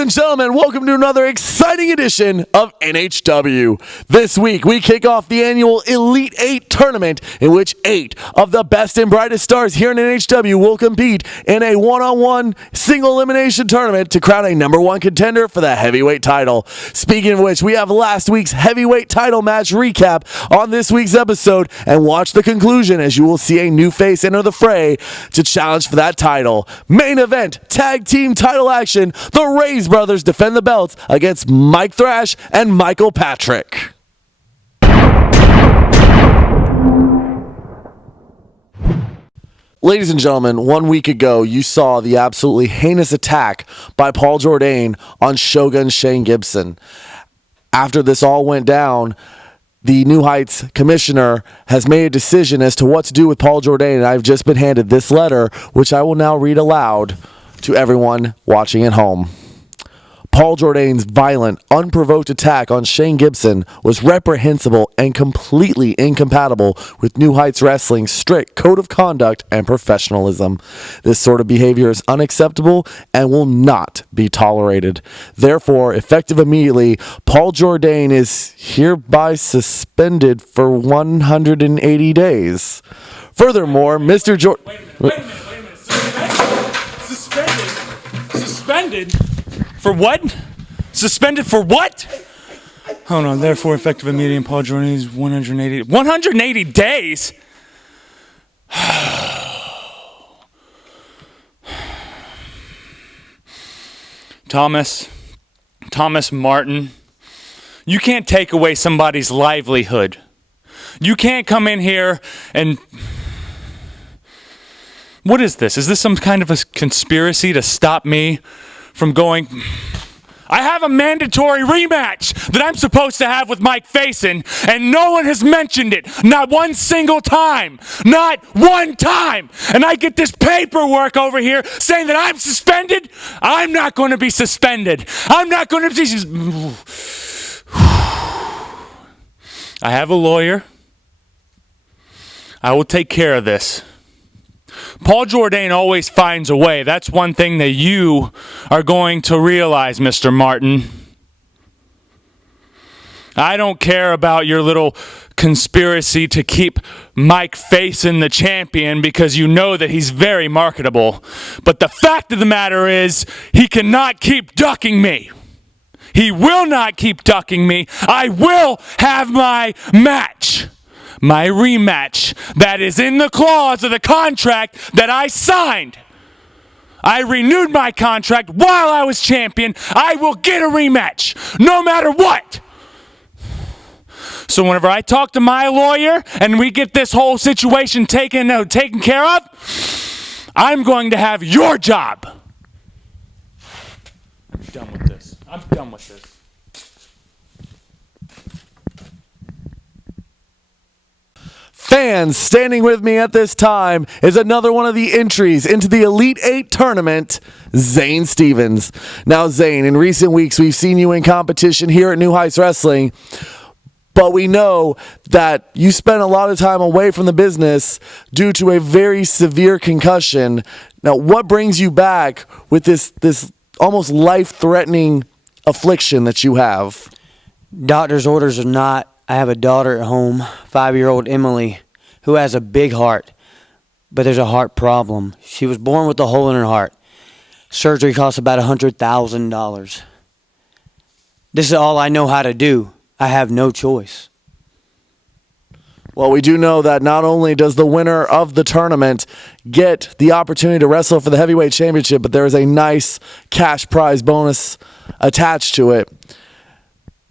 and gentlemen, welcome to another exciting edition of NHW. This week, we kick off the annual Elite 8 tournament in which 8 of the best and brightest stars here in NHW will compete in a one-on-one single elimination tournament to crown a number one contender for the heavyweight title. Speaking of which, we have last week's heavyweight title match recap on this week's episode, and watch the conclusion as you will see a new face enter the fray to challenge for that title. Main event, tag team title action, the Rayz brothers defend the belts against Mike Thrash and Michael Patrick. Ladies and gentlemen, 1 week ago, you saw the absolutely heinous attack by Paul Jordane on Shogun Shane Gibson. After this all went down, the New Heights commissioner has made a decision as to what to do with Paul Jordane, and I've just been handed this letter, which I will now read aloud to everyone watching at home. Paul Jordane's violent, unprovoked attack on Shane Gibson was reprehensible and completely incompatible with New Heights Wrestling's strict code of conduct and professionalism. This sort of behavior is unacceptable and will not be tolerated. Therefore, effective immediately, Paul Jordane is hereby suspended for 180 days. Furthermore, Mr. Jordane... Wait a minute. Suspended? For what? Suspended for what? Hold on. Therefore, effective immediately, Paul Jordane is 180 days? Thomas Martin, you can't take away somebody's livelihood. You can't come in here and... What is this? Is this some kind of a conspiracy to stop me from going? I have a mandatory rematch that I'm supposed to have with Mike Faison, and no one has mentioned it. Not one single time. Not one time. And I get this paperwork over here saying that I'm suspended. I'm not going to be suspended. I'm not going to be... I have a lawyer. I will take care of this. Paul Jordane always finds a way. That's one thing that you are going to realize, Mr. Martin. I don't care about your little conspiracy to keep Mike Faison the champion because you know that he's very marketable. But the fact of the matter is, he cannot keep ducking me. He will not keep ducking me. I will have my match. My rematch that is in the clause of the contract that I signed. I renewed my contract while I was champion. I will get a rematch, no matter what. So whenever I talk to my lawyer and we get this whole situation taken care of, I'm going to have your job. I'm done with this. Fans, standing with me at this time is another one of the entries into the Elite 8 tournament, Zane Stevens. Now, Zane, in recent weeks, we've seen you in competition here at New Heights Wrestling, but we know that you spent a lot of time away from the business due to a very severe concussion. Now, what brings you back with this almost life-threatening affliction that you have? Doctor's orders are not. I have a daughter at home, 5-year-old Emily, who has a big heart, but there's a heart problem. She was born with a hole in her heart. Surgery costs about $100,000. This is all I know how to do. I have no choice. Well, we do know that not only does the winner of the tournament get the opportunity to wrestle for the heavyweight championship, but there is a nice cash prize bonus attached to it.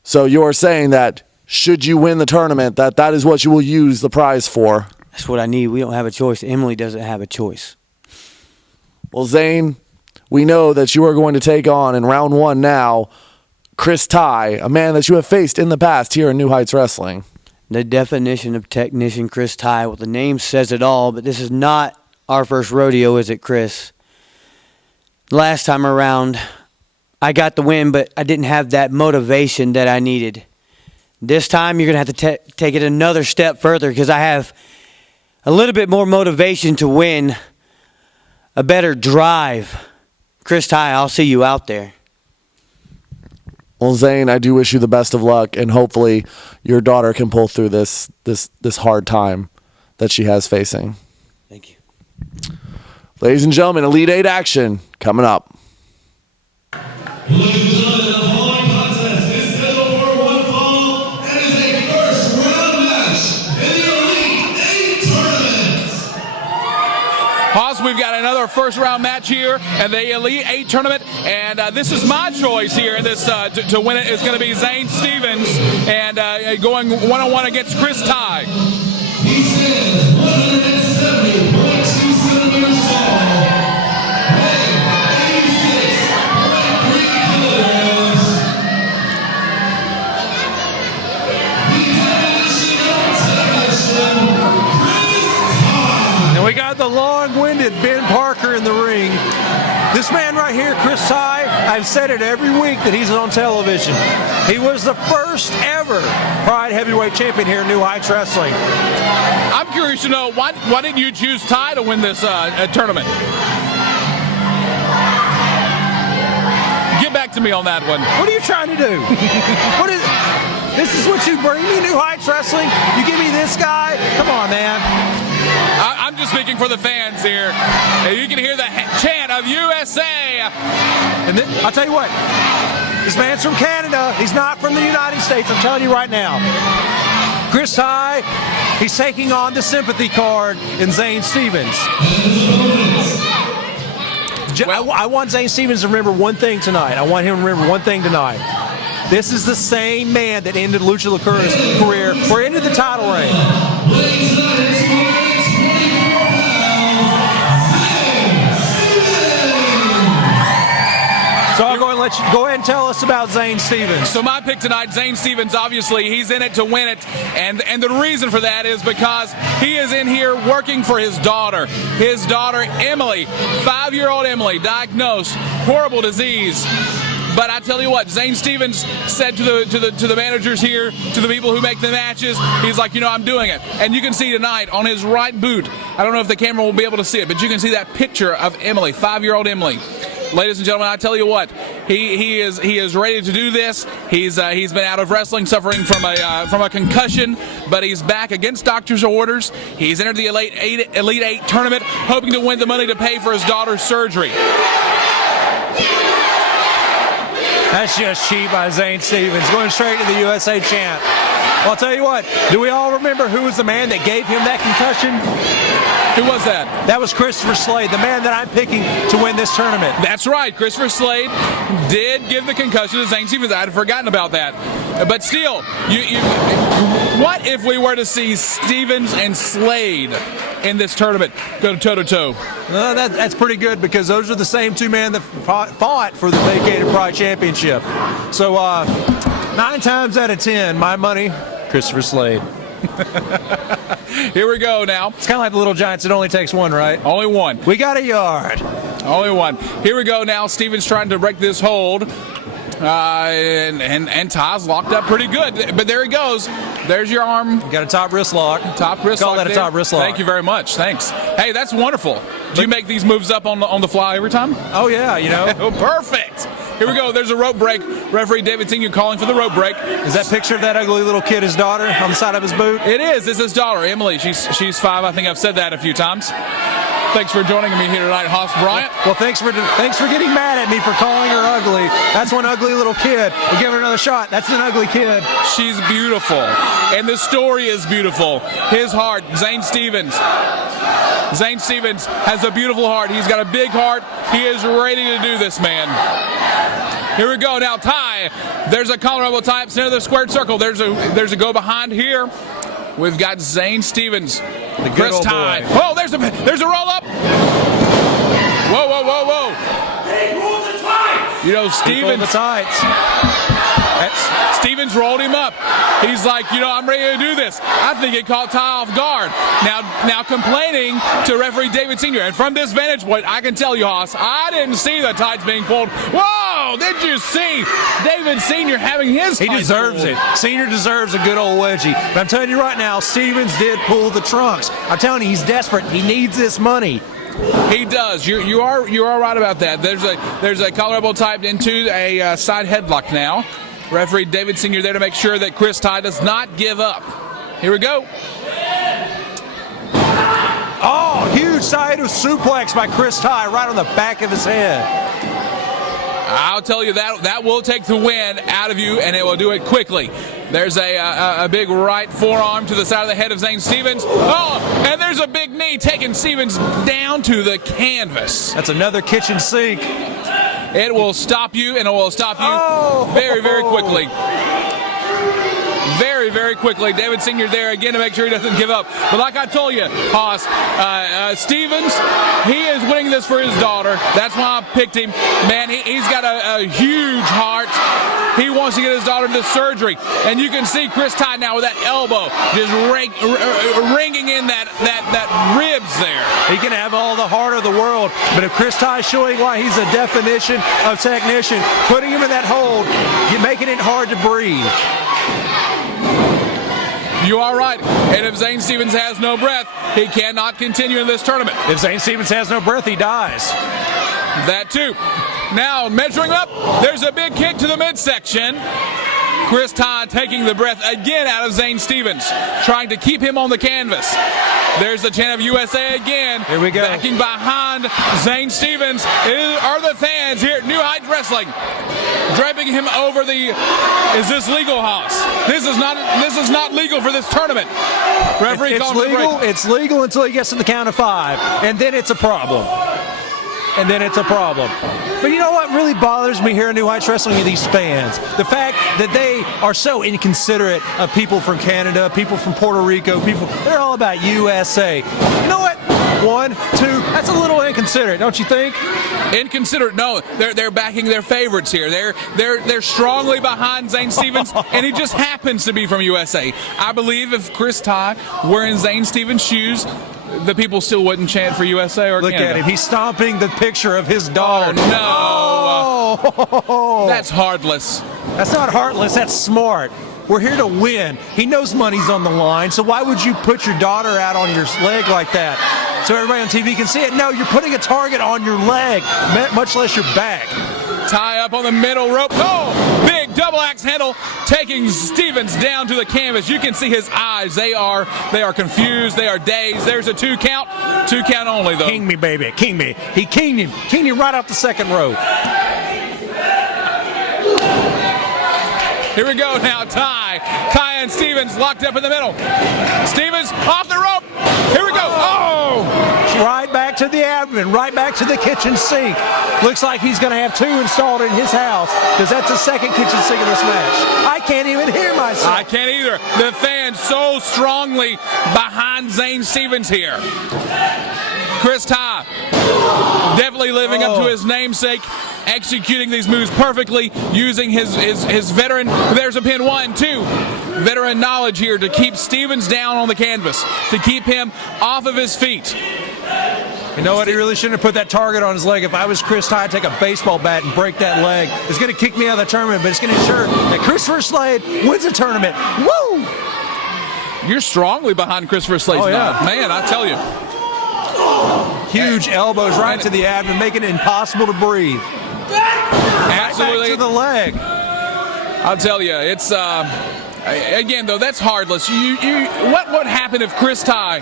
So you're saying that should you win the tournament, that is what you will use the prize for? That's what I need. We don't have a choice. Emily doesn't have a choice. Well, Zane, we know that you are going to take on in round one now Chris Ty, a man that you have faced in the past here in New Heights Wrestling. The definition of technician Chris Ty, well, the name says it all, but this is not our first rodeo, is it, Chris? Last time around, I got the win, but I didn't have that motivation that I needed. This time, you're going to have to take it another step further because I have a little bit more motivation to win, a better drive. Chris Ty, I'll see you out there. Well, Zane, I do wish you the best of luck, and hopefully your daughter can pull through this hard time that she has facing. Thank you. Ladies and gentlemen, Elite 8 action coming up. Ladies and gentlemen, the following contest is scheduled for one fall and is a first-round match in the Elite 8 tournament. Haas, we've got another first-round match here in the Elite 8 tournament, and this is my choice here in this to win it is going to be Zane Stevens, and going one-on-one against Chris Ty. He stands 170.2 centimeters tall, weighing 86.3 kilograms. The definition of technician, Chris Ty. And we got the long-winded Ben Parker in the ring. This man right here, Chris Ty, I've said it every week that he's on television. He was the first ever Pride Heavyweight Champion here in New Heights Wrestling. I'm curious to know, why didn't you choose Ty to win this tournament? Get back to me on that one. What are you trying to do? This is what you bring me, New Heights Wrestling? You give me this guy? Come on, man. I'm just speaking for the fans here. You can hear the chant of USA. And then, I'll tell you what, this man's from Canada. He's not from the United States. I'm telling you right now. Chris Ty, he's taking on the sympathy card in Zane Stevens. I want Zane Stevens to remember one thing tonight. I want him to remember one thing tonight. This is the same man that ended Lucha Lacura's career or ended the title reign. So I'll go and let you go ahead and tell us about Zane Stevens. So my pick tonight, Zane Stevens, obviously he's in it to win it, and the reason for that is because he is in here working for his daughter. His daughter Emily, 5-year-old Emily, diagnosed horrible disease. But I tell you what, Zane Stevens said to the managers here, to the people who make the matches, he's like, I'm doing it. And you can see tonight on his right boot, I don't know if the camera will be able to see it, but you can see that picture of Emily, 5-year-old Emily. Ladies and gentlemen, I tell you what, he is ready to do this. He's been out of wrestling, suffering from a concussion, but he's back against doctor's orders. He's entered the Elite 8 tournament, hoping to win the money to pay for his daughter's surgery. That's just cheap by Zane Stevens, going straight to the USA chant. Well, I'll tell you what, do we all remember who was the man that gave him that concussion? Who was that? That was Christopher Slade, the man that I'm picking to win this tournament. That's right. Christopher Slade did give the concussion to Zane Stevens. I had forgotten about that. But still, what if we were to see Stevens and Slade in this tournament go toe-to-toe? No, that's pretty good because those are the same two men that fought for the vacated Pride Championship. So 9 times out of 10, my money, Christopher Slade. Here we go now. It's kind of like the Little Giants. It only takes one, right? Only one. We got a yard. Only one. Here we go now. Stevens trying to break this hold. And Ty's locked up pretty good. But there he goes. There's your arm. You got a top wrist lock. Top wrist Call lock. that a top wrist lock. Thank you very much. Thanks. Hey, that's wonderful. Do you make these moves up on the fly every time? Oh, yeah, Oh, perfect. Here we go. There's a rope break. Referee David Senior calling for the rope break. Is that picture of that ugly little kid his daughter on the side of his boot? It is. This is his daughter, Emily. She's 5. I think I've said that a few times. Thanks for joining me here tonight, Haas Bryant. Well, thanks for getting mad at me for calling her ugly. That's one ugly little kid. We'll give her another shot. That's an ugly kid. She's beautiful. And the story is beautiful. His heart, Zane Stevens. Zane Stevens has a beautiful heart. He's got a big heart. He is ready to do this, man. Here we go now. Ty. There's a collar type center of the squared circle. There's a go behind here. We've got Zane Stevens. The Chris Ty. Oh, there's a roll up. Whoa. Hey, roll the tights! Stevens rolled him up. He's like, I'm ready to do this. I think it caught Ty off guard. Now complaining to referee David Senior. And from this vantage point, I can tell you, Haas, I didn't see the tights being pulled. Whoa! Did you see David Senior having his tights He deserves pulled? it. Senior deserves a good old wedgie. But I'm telling you right now, Stevens did pull the trunks. I'm telling you, he's desperate. He needs this money. He does. You are right about that. There's a collar elbow typed into a side headlock now. Referee David Senior there to make sure that Chris Ty does not give up. Here we go. Oh, huge side of suplex by Chris Ty right on the back of his head. I'll tell you that will take the wind out of you, and it will do it quickly. There's a big right forearm to the side of the head of Zane Stevens. Oh, and there's a big knee taking Stevens down to the canvas. That's another kitchen sink. It will stop you, and it will stop you very, very quickly. Very, very quickly. David Senior there again to make sure he doesn't give up. But like I told you, Haas, Stevens, he is winning this for his daughter. That's why I picked him. Man, he's got a huge heart. He wants to get his daughter to surgery. And you can see Chris Ty now with that elbow just ringing in that ribs there. He can have all the heart of the world, but if Chris Ty is showing why he's a definition of technician, putting him in that hold, you're making it hard to breathe. You are right. And if Zane Stevens has no breath, he cannot continue in this tournament. If Zane Stevens has no breath, he dies. That too. Now, measuring up, there's a big kick to the midsection. Chris Ty taking the breath again out of Zane Stevens, trying to keep him on the canvas. There's the chant of USA again. Here we go. Backing behind Zane Stevens are the fans here at New Heights Wrestling, draping him over the. Is this legal, Haas? This is not legal for this tournament. Referee It's calling for the legal. break. It's legal until he gets to the count of 5, and then it's a problem. But you know what really bothers me here at New Heights Wrestling are these fans. The fact that they are so inconsiderate of people from Canada, people from Puerto Rico, they're all about USA. You know what? 1, 2, that's a little inconsiderate, don't you think? Inconsiderate? No, they're backing their favorites here. They're strongly behind Zane Stevens, and he just happens to be from USA. I believe if Chris Ty were in Zane Stevens' shoes, the people still wouldn't chant for USA or Look Canada. at him. He's stomping the picture of his daughter. Oh, no. Oh. That's heartless. That's not heartless. That's smart. We're here to win. He knows money's on the line, so why would you put your daughter out on your leg like that so everybody on TV can see it? No, you're putting a target on your leg, much less your back. Tie up on the middle rope. Oh, big double axe handle taking Stevens down to the canvas. You can see his eyes. They are confused. They are dazed. There's a 2 count. 2 count only, though. King me, baby. King me. He kinged him. Kinged him right off the second rope. Here we go now. Ty and Stevens locked up in the middle. Stevens off the rope. Here we go. Oh! Right back to the abdomen, right back to the kitchen sink. Looks like he's going to have 2 installed in his house because that's the second kitchen sink in this match. I can't even hear myself. I can't either. The fans so strongly behind Zane Stevens here. Chris Ty definitely living up to his namesake, executing these moves perfectly, using his veteran. There's a pin. 1, 2. Veteran knowledge here to keep Stevens down on the canvas, to keep him off of his feet. You know what? He really shouldn't have put that target on his leg. If I was Chris Ty, I'd take a baseball bat and break that leg. It's going to kick me out of the tournament, but it's going to ensure that Christopher Slade wins the tournament. Woo! You're strongly behind Christopher Slade's yeah. Man, I tell you. Huge elbows right to the abdomen, making it impossible to breathe. Absolutely. Back to the leg. I'll tell you, it's again though that's heartless. What would happen if Chris Ty?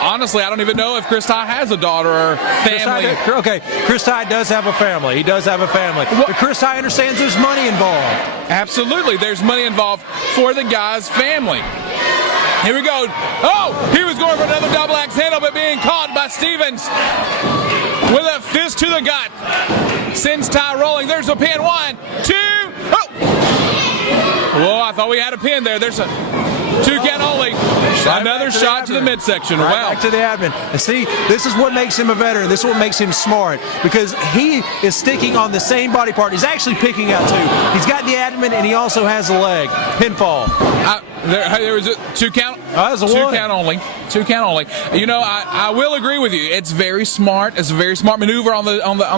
Honestly, I don't even know if Chris Ty has a daughter or family. Chris Ty does have a family. He does have a family. But Chris Ty understands there's money involved. Absolutely, there's money involved for the guy's family. Here we go. Oh, he was going for another double axe handle, but being caught by Stevens with a fist to the gut. Sends Ty rolling. There's a pin. 1, 2. Oh! Whoa, I thought we had a pin there. There's a 2 count only. Another shot to the midsection. Wow. Back to the abdomen. And see, this is what makes him a veteran. This is what makes him smart because he is sticking on the same body part. He's actually picking out 2. He's got the abdomen and he also has the leg. Pinfall. There was a 2 count. That was a 2 1. count only. 2 count only. You know, I will agree with you. It's very smart. It's a very smart maneuver on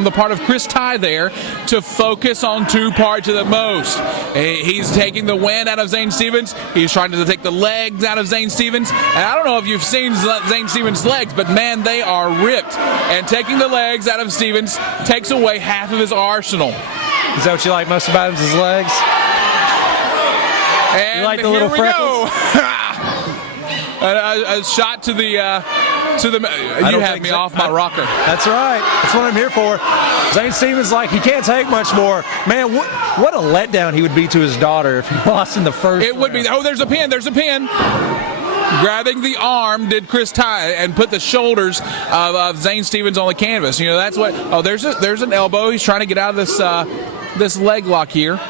the part of Chris Ty there to focus on 2 parts of the most. He's taking the wind out of Zane Stevens. He's trying to take the legs out of Zane Stevens. And I don't know if you've seen Zane Stevens' legs, but man, they are ripped. And taking the legs out of Stevens takes away half of his arsenal. Is that what you like most about his legs? And You like the here little we freckles? go. a shot to the. You have me off my rocker. That's right. That's what I'm here for. Zane Stevens he can't take much more. Man, what a letdown he would be to his daughter if he lost in the first. It would be. Oh, there's a pin. There's a pin. Grabbing the arm did Chris Ty and put the shoulders of Zane Stevens on the canvas. You know, that's what. Oh, there's an elbow. He's trying to get out of this leg lock here,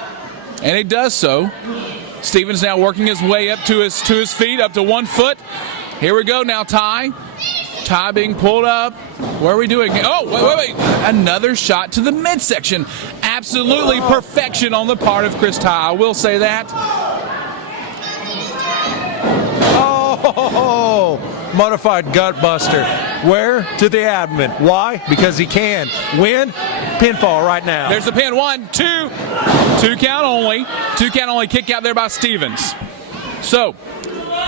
and he does so. Stevens now working his way up to his feet, up to 1 foot. Here we go now, Ty. Ty being pulled up. What are we doing? Oh, wait. Another shot to the midsection. Absolutely perfection on the part of Chris Ty. I will say that. Oh, modified gut buster. Where? To the abdomen. Why? Because he can win. Pinfall right now. There's the pin. 1, 2. 2 count only. 2 count only. Kick out there by Stevens. So,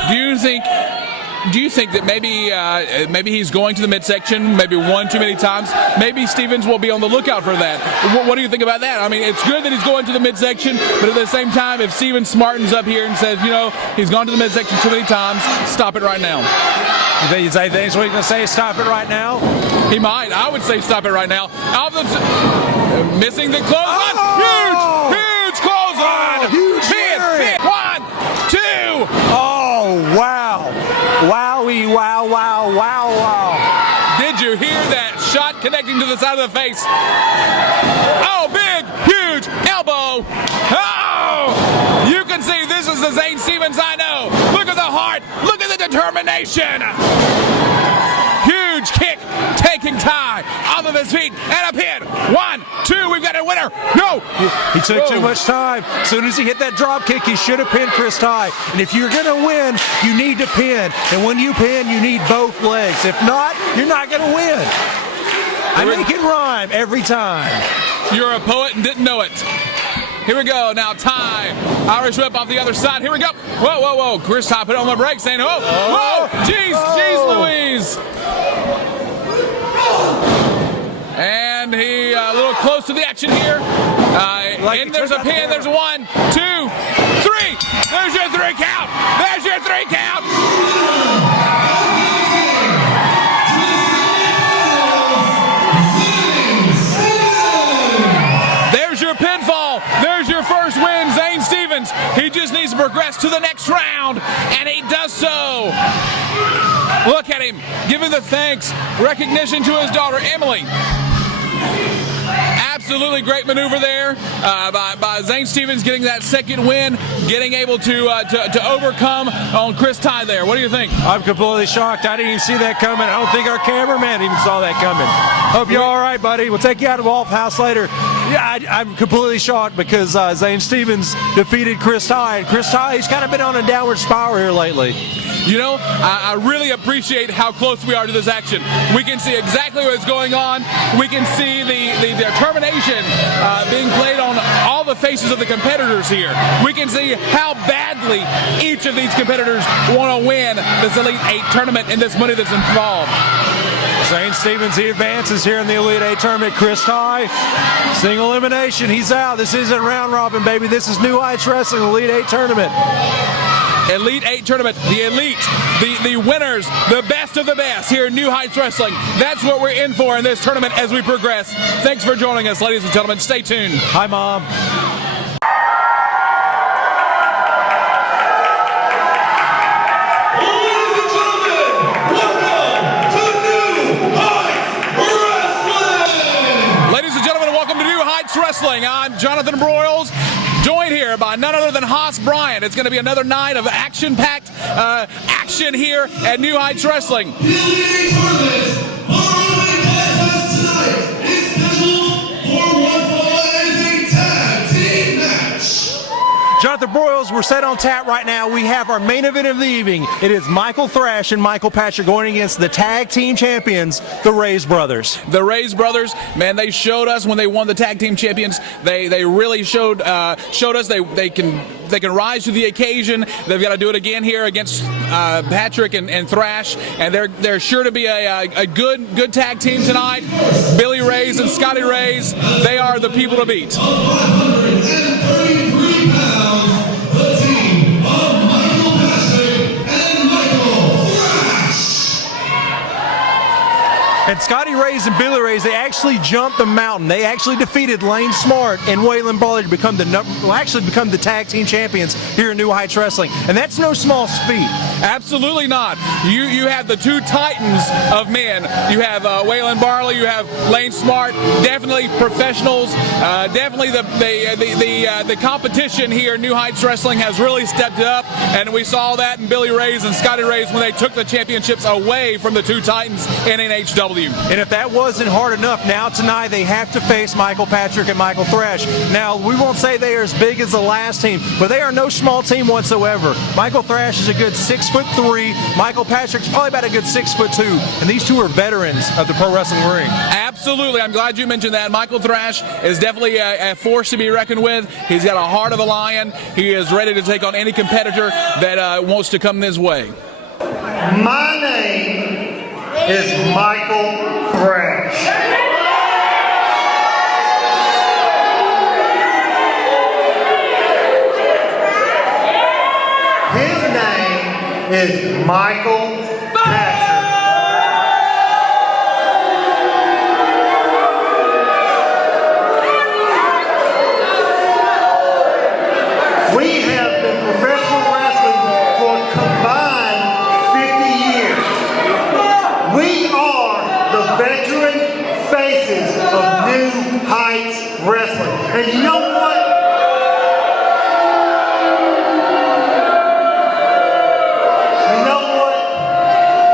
do you think that maybe he's going to the midsection, maybe one too many times? Maybe Stevens will be on the lookout for that. What do you think about that? I mean, it's good that he's going to the midsection, but at the same time, if Stevens smartens up here and says, he's gone to the midsection too many times, stop it right now. You think that's what he's going to say? Stop it right now? He might. I would say stop it right now. Missing the clothesline. Oh! Huge clothesline. Huge pin. 1, 2. Oh, wow. Wowie, wow. Did you hear that shot connecting to the side of the face? Oh, big, huge elbow. Oh! You can see this is the Zane Stevens I know. Look at the heart. Look at the determination. Huge kick, taking Ty off of his feet, and a pin. 1, 2, we've got a winner. No. He took too much time. As soon as he hit that drop kick, he should have pinned Chris Ty. And if you're going to win, you need to pin. And when you pin, you need both legs. If not, you're not going to win. I make it rhyme every time. You're a poet and didn't know it. Here we go. Now Ty, Irish whip off the other side. Here we go. Whoa. Chris Ty put on the brakes saying, whoa. Jeez Louise. And he a little close to the action here. And there's a pin. There's a 1, 2, 3. There's your 3 count. There's your 3 count. There's your pinfall. There's your first win, Zane Stevens. He just needs to progress to the next round, and he does so. Look at him, giving the thanks, recognition to his daughter, Emily. Absolutely great maneuver there by Zane Stevens, getting that second win, getting able to overcome on Chris Ty there. What do you think? I'm completely shocked. I didn't even see that coming. I don't think our cameraman even saw that coming. Hope you're all right, buddy. We'll take you out of the Wolf House later. Yeah, I'm completely shocked because Zane Stevens defeated Chris Ty. And Chris Ty, he's kind of been on a downward spiral here lately. I really appreciate how close we are to this action. We can see exactly what's going on. We can see the determination being played on all the faces of the competitors here. We can see how badly each of these competitors want to win this Elite 8 tournament and this money that's involved. Zane Stevens, he advances here in the Elite 8 tournament. Chris Ty, single elimination, he's out. This isn't round robin, baby. This is New Heights Wrestling Elite 8 tournament. Elite 8 tournament, the elite, the winners, the best of the best here in New Heights Wrestling. That's what we're in for in this tournament as we progress. Thanks for joining us, ladies and gentlemen. Stay tuned. Hi, Mom. Ladies and gentlemen, welcome to New Heights Wrestling! Ladies and gentlemen, welcome to New Heights Wrestling. I'm Jonathan Broyles, joined here by none other than Haas Bryant. It's going to be another night of action-packed action here at New Heights Wrestling. The Elite 8 tournament, our Elite contest tonight is scheduled for one fall and is a tag team match. Jonathan Broyles, we're set on tap right now. We have our main event of the evening. It is Michael Thrash and Michael Patrick going against the tag team champions, the Rayz brothers. The Rayz brothers, man, they showed us when they won the tag team champions. They really showed us they can rise to the occasion. They've got to do it again here against Patrick and Thrash, and they're sure to be a good tag team tonight. Billy Rayz and Scotty Rayz, they are the people to beat. 533 pounds, the team Rayz and Billy Rayz, they actually jumped the mountain. They actually defeated Lane Smart and Waylon Barley to become the tag team champions here in New Heights Wrestling. And that's no small feat. Absolutely not. You have the two titans of men. You have Waylon Barley. You have Lane Smart. Definitely professionals. Definitely the competition here in New Heights Wrestling has really stepped up, and we saw that in Billy Rayz and Scotty Rayz when they took the championships away from the two titans in NHW. And if that wasn't hard enough, now tonight they have to face Michael Patrick and Michael Thrash. Now, we won't say they are as big as the last team, but they are no small team whatsoever. Michael Thrash is a good 6'3". Michael Patrick's probably about a good 6'2". And these two are veterans of the pro wrestling ring. Absolutely. I'm glad you mentioned that. Michael Thrash is definitely a force to be reckoned with. He's got a heart of a lion. He is ready to take on any competitor that wants to come this way. My name is Michael Thrash. His name is Michael Patrick. We have been professional wrestling for a combined 50 years. We are the veteran faces of New Heights Wrestling. And you know what? You know what?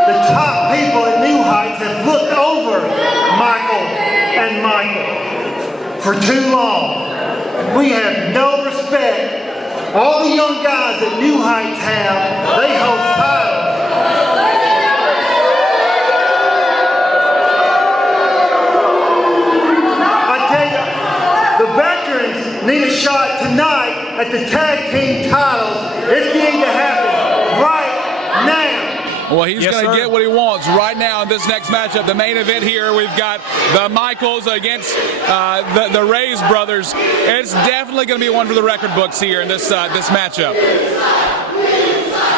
The top people at New Heights have looked over Michael and Michael for too long. We have no respect. All the young guys that New Heights have, they hold titles. I tell you, the veterans need a shot tonight at the tag team titles. It's going to happen right now. Well, he's going to get what he wants right now in this next matchup. The main event here, we've got the Michaels against the Rayz brothers. It's definitely going to be one for the record books here in this matchup.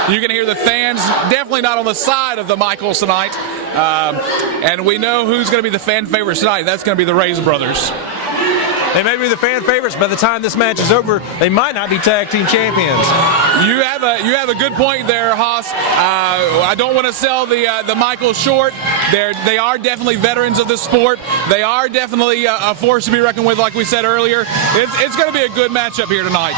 You can hear the fans definitely not on the side of the Michaels tonight. And we know who's going to be the fan favorites tonight. That's going to be the Rayz brothers. They may be the fan favorites. By the time this match is over, they might not be tag team champions. You have a good point there, Haas. I don't want to sell the Michaels short. They are definitely veterans of the sport. They are definitely a force to be reckoned with, like we said earlier. It's going to be a good matchup here tonight.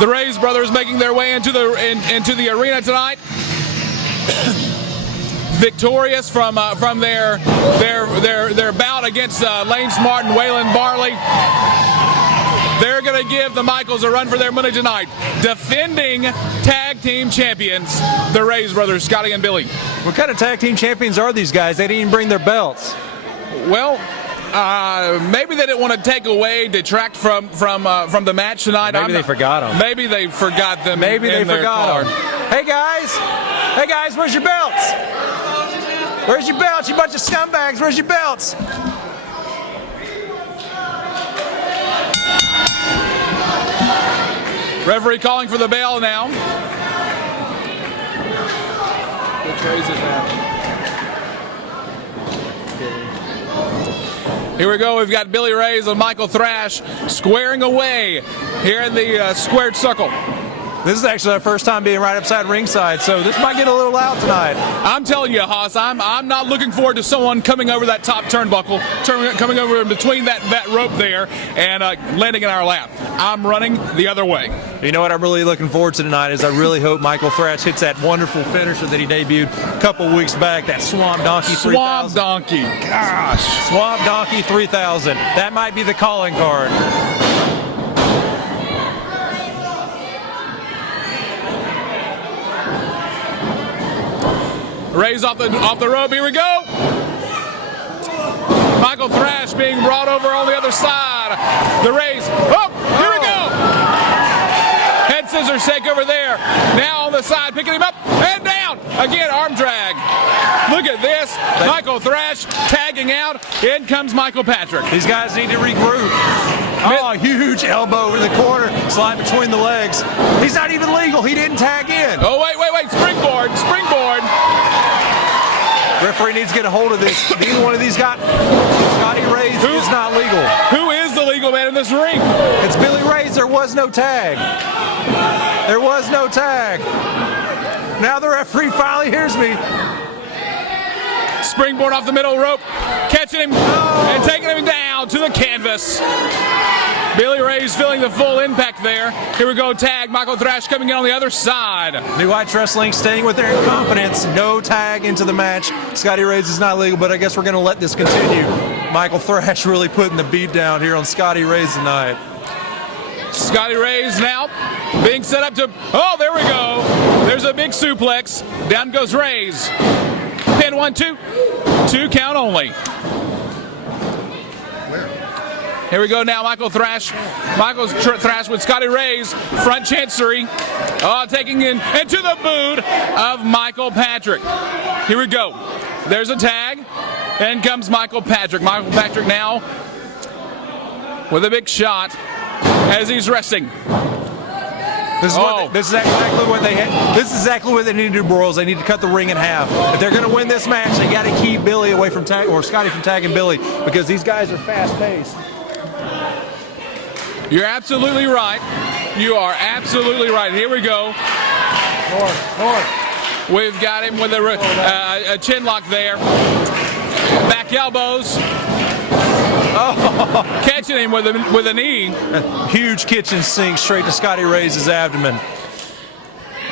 The Rayz brothers making their way into the arena tonight, victorious from their bout against Lane Smart and Waylon Barley. They're going to give the Michaels a run for their money tonight. Defending tag team champions, the Rayz brothers, Scotty and Billy. What kind of tag team champions are these guys? They didn't even bring their belts. Well, maybe they didn't want to detract from the match tonight. Maybe they forgot them. Maybe they forgot them. Maybe they forgot them. Hey guys, where's your belts? Where's your belts? You bunch of scumbags. Where's your belts? Referee calling for the bell now. Here we go. We've got Billy Rayz and Michael Thrash squaring away here in the squared circle. This is actually our first time being right upside ringside, so this might get a little loud tonight. I'm telling you, Haas, I'm not looking forward to someone coming over that top turnbuckle, coming over in between that rope there, and landing in our lap. I'm running the other way. You know what I'm really looking forward to tonight is I really hope Michael Thrash hits that wonderful finisher that he debuted a couple weeks back, that Swamp Donkey 3000. Swamp Donkey, gosh. Swamp Donkey 3000. That might be the calling card. Rayz off the rope. Here we go. Michael Thrash being brought over on the other side. The Rayz. Oh, here we go. Head scissors takeover there. Now on the side, picking him up and down. Again, arm drag. Look at this. Michael Thrash tagging out. In comes Michael Patrick. These guys need to regroup. Oh, huge elbow over the corner. Slide between the legs. He's not even legal. He didn't tag in. Oh, wait. Springboard. Referee needs to get a hold of this. Neither one of these got. Scotty Rayz is not legal. Who is the legal man in this ring? It's Billy Rayz. There was no tag. There was no tag. Now the referee finally hears me. Springboard off the middle rope, catching him and taking him down to the canvas. Billy Rayz feeling the full impact there. Here we go, tag. Michael Thrash coming in on the other side. New Heights Wrestling staying with their incompetence. No tag into the match. Scotty Rayz is not legal, but I guess we're going to let this continue. Michael Thrash really putting the beat down here on Scotty Rayz tonight. Scotty Rayz now being set up to, oh, there we go. There's a big suplex. Down goes Rayz. Pin 1, 2. 2 count only. Here we go now, Michael Thrash. Thrash with Scotty Rayz. Front chancery. Oh, taking into the boot of Michael Patrick. Here we go. There's a tag. In comes Michael Patrick. Michael Patrick now with a big shot as he's resting. This is exactly what they had. This is exactly what they need to do, Broyles. They need to cut the ring in half. If they're going to win this match, they got to keep Billy away from Scotty from tagging Billy, because these guys are fast-paced. You're absolutely right. You are absolutely right. Here we go. North. We've got him with a chin lock there. Back elbows. Oh. Catching him with a knee. Huge kitchen sink straight to Scotty Ray's abdomen.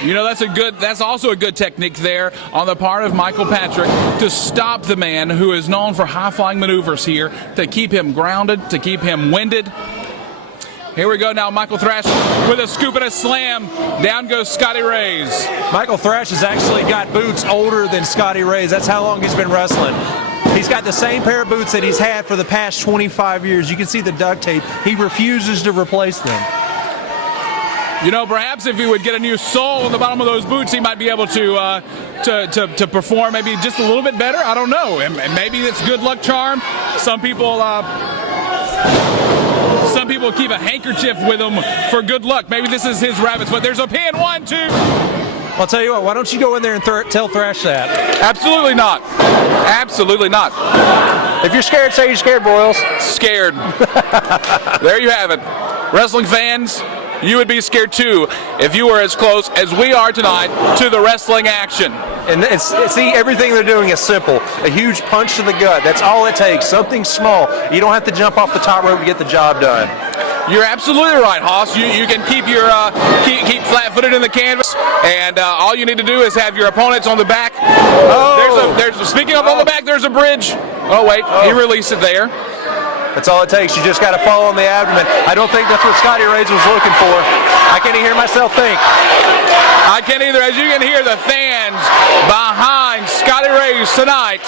You know, that's also a good technique there on the part of Michael Patrick to stop the man who is known for high-flying maneuvers here, to keep him grounded, to keep him winded. Here we go now, Michael Thrash with a scoop and a slam. Down goes Scotty Rayz. Michael Thrash has actually got boots older than Scotty Rayz. That's how long he's been wrestling. He's got the same pair of boots that he's had for the past 25 years. You can see the duct tape. He refuses to replace them. You know, perhaps if he would get a new sole on the bottom of those boots, he might be able to perform maybe just a little bit better. I don't know. And maybe it's good luck charm. Some people keep a handkerchief with them for good luck. Maybe this is his rabbits. But there's a pin. 1, 2. I'll tell you what, why don't you go in there and tell Thrash that? Absolutely not. Absolutely not. If you're scared, say you're scared, Broyles. Scared. There you have it. Wrestling fans, you would be scared too if you were as close as we are tonight to the wrestling action. And see, everything they're doing is simple. A huge punch to the gut. That's all it takes. Something small. You don't have to jump off the top rope to get the job done. You're absolutely right, Hoss. You can keep your keep flat-footed in the canvas, and all you need to do is have your opponents on the back. Oh. Speaking of on the back, there's a bridge. Oh wait, he released it there. That's all it takes. You just got to fall on the abdomen. I don't think that's what Scotty Rayz was looking for. I can't even hear myself think. I can't either. As you can hear the fans behind Scotty Rayz tonight.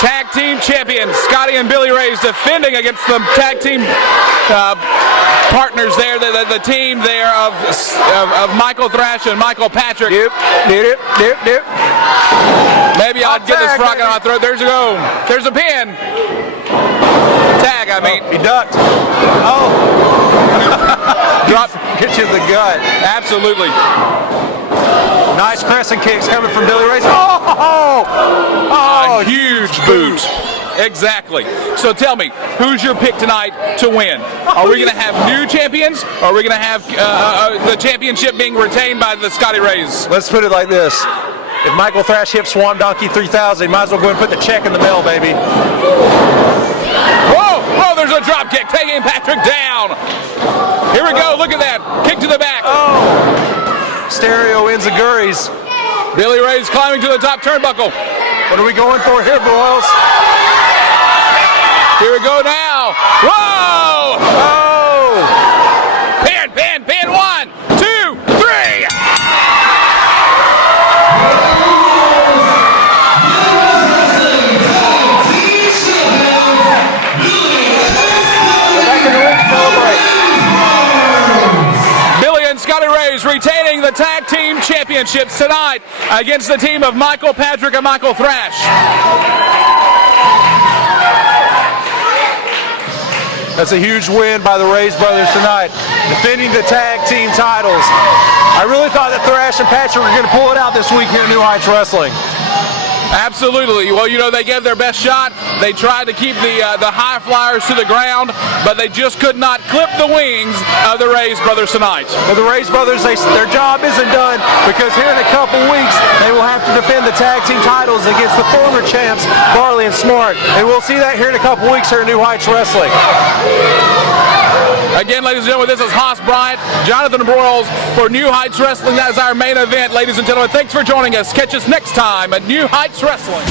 Tag team champions Scotty and Billy Rayz defending against the tag team partners there, the team there of Michael Thrash and Michael Patrick. Dip. Maybe I'll get this frog on my throat. There's a go. There's a pin. Tag, I mean. He ducked. Oh. Drop. Hit you in the gut. Absolutely. Nice crescent kicks coming from Billy Rayz. A huge boot. Exactly. So tell me, who's your pick tonight to win? Are we going to have new champions, or are we going to have the championship being retained by the Scotty Rayz? Let's put it like this. If Michael Thrash hits Swan Donkey 3000, he might as well go and put the check in the mail, baby. Whoa, there's a drop kick taking Patrick down. Here we go, look at that. Kick to the back. Stereo enziguris. Billy Rayz climbing to the top turnbuckle. What are we going for here, Broyles? Here we go now. Whoa! Pin. 1, 2, 3. Billy and Scotty Rayz the tag team championships tonight against the team of Michael Patrick and Michael Thrash. That's a huge win by the Rayz brothers tonight, defending the tag team titles. I really thought that Thrash and Patrick were going to pull it out this week here at New Heights Wrestling. Absolutely. Well, you know, they gave their best shot. They tried to keep the high flyers to the ground, but they just could not clip the wings of the Rayz brothers tonight. Well, the Rayz brothers, their job isn't done, because here in a couple weeks, they will have to defend the tag team titles against the former champs, Barley and Smart. And we'll see that here in a couple weeks here at New Heights Wrestling. Again, ladies and gentlemen, this is Haas Bryant, Jonathan Broyles for New Heights Wrestling. That is our main event, ladies and gentlemen. Thanks for joining us. Catch us next time at New Heights Wrestling.